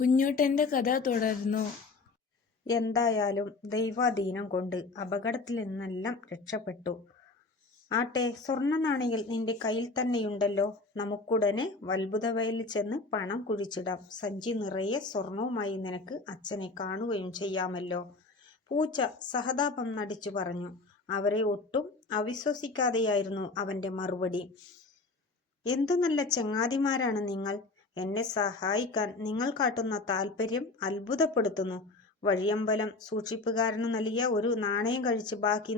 കുഞ്ഞൂട്ടൻ്റെ കഥ തുടർന്നു. എന്തായാലും ദൈവാധീനം കൊണ്ട് അപകടത്തിൽ നിന്നെല്ലാം രക്ഷപ്പെട്ടു. ആട്ടെ, സ്വർണ്ണ നാണയങ്ങൾ നിന്റെ കയ്യിൽ തന്നെയുണ്ടല്ലോ. നമുക്കുടനെ വത്ഭുതവയലിൽ ചെന്ന് പണം കുഴിച്ചിടാം. സഞ്ചി നിറയെ സ്വർണവുമായി നിനക്ക് അച്ഛനെ കാണുകയും ചെയ്യാമല്ലോ. പൂച്ച സഹതാപം നടിച്ചു പറഞ്ഞു. അവരെ ഒട്ടും അവിശ്വസിക്കാതെയായിരുന്നു അവന്റെ മറുപടി. എന്തു നല്ല ചങ്ങാതിമാരാണ് നിങ്ങൾ. എന്നെ സഹായിക്കാൻ നിങ്ങൾ കാട്ടുന്ന താല്പര്യം അത്ഭുതപ്പെടുത്തുന്നു. വഴിയമ്പലം സൂക്ഷിപ്പുകാരനു നൽകിയ ഒരു നാണയം കഴിച്ച് ബാക്കി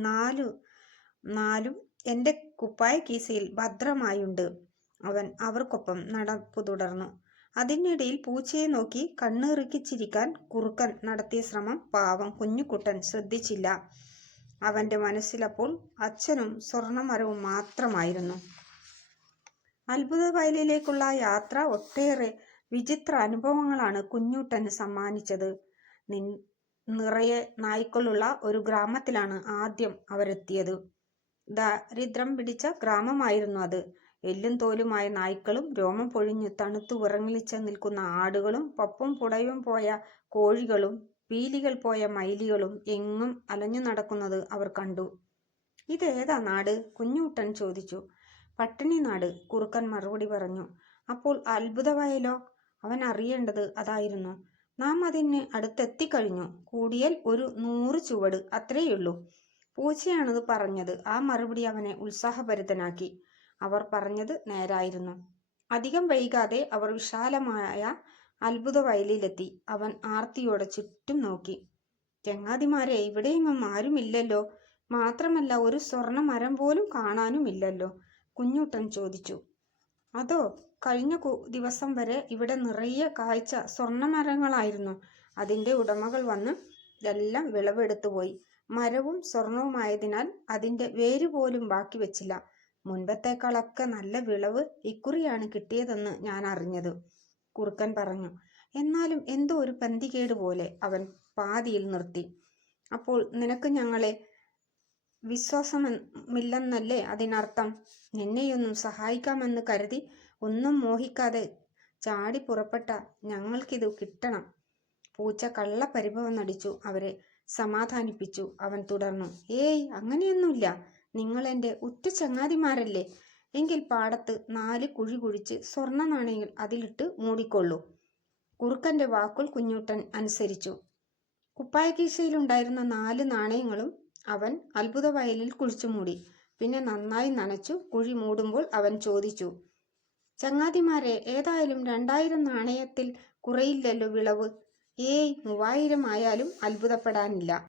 നാലും എന്റെ കുപ്പായ കീസയിൽ ഭദ്രമായുണ്ട്. അവൻ അവർക്കൊപ്പം നടപ്പു തുടർന്നു. അതിനിടയിൽ പൂച്ചയെ നോക്കി കണ്ണിറുക്കി ചിരിക്കാൻ കുറുക്കൻ നടത്തിയ ശ്രമം പാവം കുഞ്ഞുകുട്ടൻ ശ്രദ്ധിച്ചില്ല. അവന്റെ മനസ്സിലപ്പോൾ അച്ഛനും സ്വർണമരവും മാത്രമായിരുന്നു. അത്ഭുത വയലിലേക്കുള്ള യാത്ര ഒട്ടേറെ വിചിത്ര അനുഭവങ്ങളാണ് കുഞ്ഞൂട്ടന് സമ്മാനിച്ചത്. നിറയെ നായ്ക്കളുള്ള ഒരു ഗ്രാമത്തിലാണ് ആദ്യം അവരെത്തിയത്. ദരിദ്രം പിടിച്ച ഗ്രാമമായിരുന്നു അത്. എല്ലും തോലുമായ നായ്ക്കളും രോമം പൊഴിഞ്ഞു തണുത്തു വിറങ്ങലിച്ച് നിൽക്കുന്ന ആടുകളും പപ്പും പുടയും പോയ കോഴികളും പീലികൾ പോയ മയിലുകളും എങ്ങും അലഞ്ഞു നടക്കുന്നത് അവർ കണ്ടു. ഇതേതാ നാട്? കുഞ്ഞൂട്ടൻ ചോദിച്ചു. പട്ടിണി നാട്, കുറുക്കൻ മറുപടി പറഞ്ഞു. അപ്പോൾ അത്ഭുതവയലോ? അവൻ അറിയേണ്ടത് അതായിരുന്നു. നാം അതിന് അടുത്തെത്തിക്കഴിഞ്ഞു. കൂടിയാൽ ഒരു 100 ചുവട്, അത്രയുള്ളൂ. പൂച്ചയാണത് പറഞ്ഞത്. ആ മറുപടി അവനെ ഉത്സാഹഭരിതനാക്കി. അവർ പറഞ്ഞത് നേരായിരുന്നു. അധികം വൈകാതെ അവർ വിശാലമായ അത്ഭുത വയലിലെത്തി. അവൻ ആർത്തിയോടെ ചുറ്റും നോക്കി. ചങ്ങാതിമാരെ, ഇവിടെയെങ്ങും ആരുമില്ലല്ലോ. മാത്രമല്ല ഒരു സ്വർണ്ണ മരം പോലും കാണാനുമില്ലല്ലോ. കുഞ്ഞൂട്ടൻ ചോദിച്ചു. അതോ, കഴിഞ്ഞ ദിവസം വരെ ഇവിടെ നിറയെ കായ്ച്ച സ്വർണ്ണമരങ്ങളായിരുന്നു. അതിൻ്റെ ഉടമകൾ വന്ന് എല്ലാം വിളവെടുത്തുപോയി. മരവും സ്വർണവുമായതിനാൽ അതിൻ്റെ വേര് പോലും ബാക്കി വെച്ചില്ല. മുൻപത്തേക്കാളൊക്കെ നല്ല വിളവ് ഇക്കുറിയാണ് കിട്ടിയതെന്ന് ഞാൻ അറിഞ്ഞത്, കുറുക്കൻ പറഞ്ഞു. എന്നാലും എന്തോ ഒരു പന്തികേട് പോലെ അവൻ പാതിയിൽ നിർത്തി. അപ്പോൾ നിനക്ക് ഞങ്ങളെ വിശ്വാസമില്ലെന്നല്ലേ അതിനർത്ഥം? നിന്നെയൊന്നും സഹായിക്കാമെന്ന് കരുതി ഒന്നും മോഹിക്കാതെ ചാടി പുറപ്പെട്ട ഞങ്ങൾക്കിത് കിട്ടണം. പൂച്ച കള്ള പരിഭവം നടിച്ചു അവരെ സമാധാനിപ്പിച്ചു. അവൻ തുടർന്നു. ഏയ്, അങ്ങനെയൊന്നുമില്ല. നിങ്ങൾ എൻ്റെ ഉറ്റ ചങ്ങാതിമാരല്ലേ. എങ്കിൽ പാടത്ത് 4 കുഴി കുഴിച്ച് സ്വർണ്ണ നാണയങ്ങൾ അതിലിട്ട് മൂടിക്കൊള്ളൂ. കുറുക്കൻ്റെ വാക്കുകൾ കുഞ്ഞൂട്ടൻ അനുസരിച്ചു. കുപ്പായ കീശയിലുണ്ടായിരുന്ന 4 നാണയങ്ങളും അവൻ അത്ഭുത വയലിൽ കുഴിച്ചു മൂടി. പിന്നെ നന്നായി നനച്ചു. കുഴി മൂടുമ്പോൾ അവൻ ചോദിച്ചു. ചങ്ങാതിമാരെ, ഏതായാലും 2000 നാണയത്തിൽ കുറയില്ലല്ലോ വിളവ്. ഏയ്, 3000 ആയാലും അത്ഭുതപ്പെടാനില്ല.